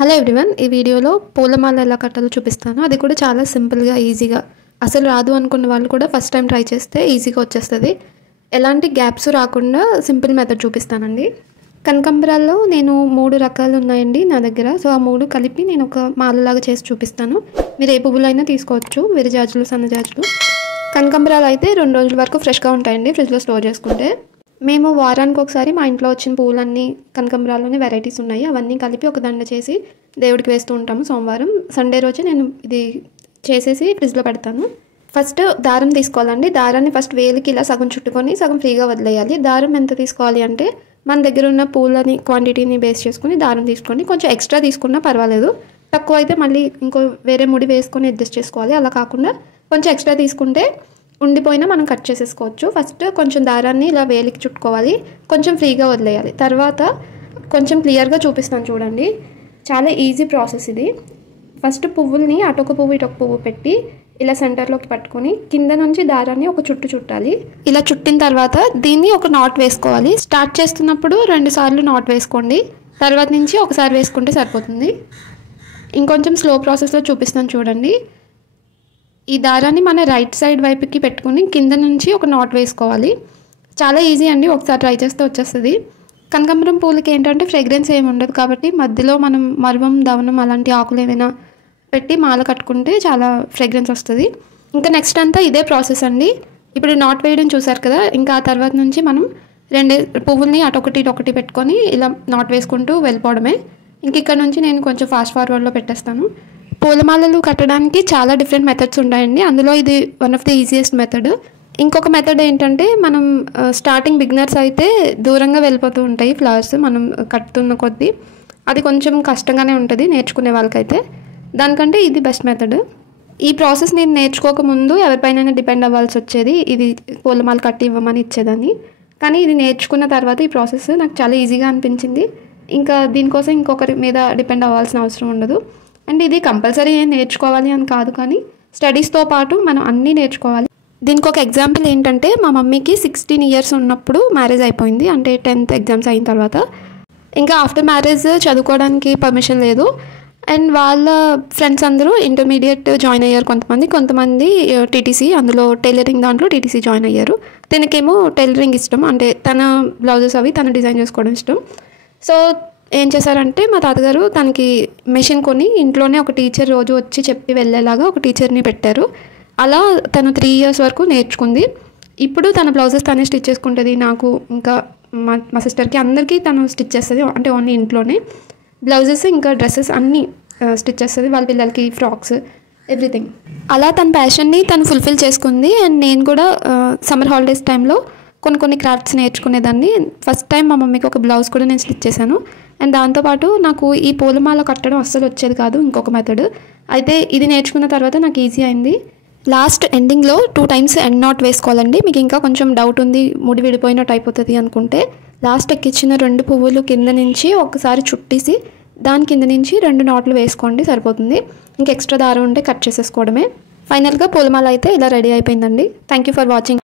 Hello everyone, ఈ వీడియోలో పూలమాల ఎలా కట్టాలో చూపిస్తాను. అది కూడా చాలా సింపుల్గా, ఈజీగా. అసలు రాదు అనుకున్న వాళ్ళు కూడా ఫస్ట్ టైం ట్రై చేస్తే ఈజీగా వచ్చేస్తుంది. ఎలాంటి గ్యాప్స్ రాకుండా సింపుల్ మెథడ్ చూపిస్తానండి. కనకాంబరాల్లో నేను 3 రకాలు ఉన్నాయండి నా దగ్గర. సో ఆ 3 కలిపి నేను ఒక మాలలాగా చేసి చూపిస్తాను. మీరు ఏ పువ్వులైనా తీసుకోవచ్చు, విరజాజులు, సన్నజాజులు. కనకాంబరాలు అయితే 2 రోజుల వరకు ఫ్రెష్గా ఉంటాయండి ఫ్రిడ్జ్లో స్టోర్ చేసుకుంటే. మేము వారానికి ఒకసారి మా ఇంట్లో వచ్చిన పువ్వులన్నీ, కనకాంబరాల్లోనే వెరైటీస్ ఉన్నాయి, అవన్నీ కలిపి ఒక దండ చేసి దేవుడికి వేస్తూ ఉంటాము. సోమవారం సండే రోజు నేను ఇది చేసేసి ఫ్రిడ్జ్లో పెడతాను. ఫస్ట్ దారం తీసుకోవాలండి. దారాన్ని ఫస్ట్ వేలికి ఇలా సగం చుట్టుకొని సగం ఫ్రీగా వదిలేయాలి. దారం ఎంత తీసుకోవాలి అంటే మన దగ్గర ఉన్న పూలని క్వాంటిటీని బేస్ చేసుకుని దారం తీసుకోండి. కొంచెం ఎక్స్ట్రా తీసుకున్నా పర్వాలేదు, తక్కువ అయితే మళ్ళీ ఇంకో వేరే ముడి వేసుకొని అడ్జస్ట్ చేసుకోవాలి. అలా కాకుండా కొంచెం ఎక్స్ట్రా తీసుకుంటే ఉండిపోయినా మనం కట్ చేసేసుకోవచ్చు. ఫస్ట్ కొంచెం దారాన్ని ఇలా వేలికి చుట్టుకోవాలి, కొంచెం ఫ్రీగా వదిలేయాలి. తర్వాత కొంచెం క్లియర్గా చూపిస్తాను చూడండి. చాలా ఈజీ ప్రాసెస్ ఇది. ఫస్ట్ పువ్వుల్ని అటొక పువ్వు ఇటొక పువ్వు పెట్టి ఇలా సెంటర్లోకి పట్టుకొని కింద నుంచి దారాన్ని ఒక చుట్టు చుట్టాలి. ఇలా చుట్టిన తర్వాత దీన్ని ఒక నాట్ వేసుకోవాలి. స్టార్ట్ చేస్తున్నప్పుడు 2 సార్లు నాట్ వేసుకోండి, తర్వాత నుంచి ఒకసారి వేసుకుంటే సరిపోతుంది. ఇంకొంచెం స్లో ప్రాసెస్లో చూపిస్తాను చూడండి. ఈ దారాన్ని మన రైట్ సైడ్ వైపుకి పెట్టుకుని కింద నుంచి ఒక నాట్ వేసుకోవాలి. చాలా ఈజీ అండి, ఒకసారి ట్రై చేస్తే వచ్చేస్తుంది. కనకాంబరం పూలకి ఏంటంటే ఫ్రేగ్రెన్స్ ఏమి ఉండదు కాబట్టి మధ్యలో మనం మరువం, దవనం అలాంటి ఆకులు ఏమైనా పెట్టి మాల కట్టుకుంటే చాలా ఫ్రేగ్రెన్స్ వస్తుంది. ఇంకా నెక్స్ట్ అంతా ఇదే ప్రాసెస్ అండి. ఇప్పుడు నాట్ వేయడం చూసారు కదా, ఇంకా ఆ తర్వాత నుంచి మనం 2 పువ్వుల్ని అటొకటి ఇటొకటి పెట్టుకొని ఇలా నాట్ వేసుకుంటూ వెళ్ళిపోవడమే. ఇంక ఇక్కడ నుంచి నేను కొంచెం ఫాస్ట్ ఫార్వర్డ్లో పెట్టేస్తాను. పూలమాలలు కట్టడానికి చాలా డిఫరెంట్ మెథడ్స్ ఉంటాయండి, అందులో ఇది one of the easiest method. ఇంకొక మెథడ్ ఏంటంటే మనం స్టార్టింగ్ బిగినర్స్ అయితే దూరంగా వెళ్ళిపోతూ ఉంటాయి ఫ్లవర్స్ మనం కట్టుతున్న కొద్దీ. అది కొంచెం కష్టంగానే ఉంటుంది నేర్చుకునే వాళ్ళకైతే. దానికంటే ఇది బెస్ట్ మెథడ్. ఈ ప్రాసెస్ నేను నేర్చుకోకముందు ఎవరిపైన డిపెండ్ అవ్వాల్సి వచ్చేది. ఇది పూలమాల కట్టి ఇవ్వమని ఇచ్చేదాన్ని. కానీ ఇది నేర్చుకున్న తర్వాత ఈ ప్రాసెస్ నాకు చాలా ఈజీగా అనిపించింది. ఇంకా దీనికోసం ఇంకొకరి మీద డిపెండ్ అవ్వాల్సిన అవసరం ఉండదు. అండ్ ఇది కంపల్సరీ ఏం నేర్చుకోవాలి అని కాదు, కానీ స్టడీస్తో పాటు మనం అన్నీ నేర్చుకోవాలి. దీనికి ఒక ఎగ్జాంపుల్ ఏంటంటే మా మమ్మీకి 16 ఇయర్స్ ఉన్నప్పుడు మ్యారేజ్ అయిపోయింది. అంటే 10th ఎగ్జామ్స్ అయిన తర్వాత ఇంకా ఆఫ్టర్ మ్యారేజ్ చదువుకోవడానికి పర్మిషన్ లేదు. అండ్ వాళ్ళ ఫ్రెండ్స్ అందరూ ఇంటర్మీడియట్ జాయిన్ అయ్యారు, కొంతమంది టీటీసీ, అందులో టైలరింగ్ దాంట్లో టీటీసీ జాయిన్ అయ్యారు. తనకేమో టైలరింగ్ ఇష్టం, అంటే తన బ్లౌజెస్ అవి తను డిజైన్ చేసుకోవడం ఇష్టం. సో ఏం చేశారంటే మా తాతగారు తనకి మెషిన్ కొని ఇంట్లోనే ఒక టీచర్ రోజు వచ్చి చెప్పి వెళ్ళేలాగా ఒక టీచర్ని పెట్టారు. అలా తను 3 ఇయర్స్ వరకు నేర్చుకుంది. ఇప్పుడు తన బ్లౌజెస్ తనే స్టిచ్ చేసుకుంటుంది. నాకు ఇంకా మా సిస్టర్కి అందరికీ తను స్టిచ్ చేస్తుంది. అంటే ఓన్లీ ఇంట్లోనే బ్లౌజెస్ ఇంకా డ్రెస్సెస్ అన్నీ స్టిచ్ చేస్తుంది, వాళ్ళ పిల్లలకి ఫ్రాక్స్, ఎవ్రీథింగ్. అలా తన ప్యాషన్ని తను ఫుల్ఫిల్ చేసుకుంది. అండ్ నేను కూడా సమ్మర్ హాలిడేస్ టైంలో కొన్ని క్రాఫ్ట్స్ నేర్చుకునేదాన్ని. ఫస్ట్ టైం మా మమ్మీకి ఒక బ్లౌజ్ కూడా నేను స్టిచ్ చేశాను. అండ్ దాంతోపాటు నాకు ఈ పూలమాల కట్టడం అస్సలు వచ్చేది కాదు, ఇంకొక మెథడ్. అయితే ఇది నేర్చుకున్న తర్వాత నాకు ఈజీ అయింది. లాస్ట్ ఎండింగ్లో 2 times ఎండ్ నాట్ వేసుకోవాలండి. మీకు ఇంకా కొంచెం డౌట్ ఉంది, ముడి విడిపోయినట్టు అయిపోతుంది అనుకుంటే లాస్ట్ ఎక్కిచ్చిన 2 పువ్వులు కింద నుంచి ఒకసారి చుట్టేసి దాని కింద నుంచి 2 నాట్లు వేసుకోండి, సరిపోతుంది. ఇంకా ఎక్స్ట్రా దారం ఉంటే కట్ చేసేసుకోవడమే. ఫైనల్గా పూలమాల అయితే ఇలా రెడీ అయిపోయిందండి. Thank you for watching.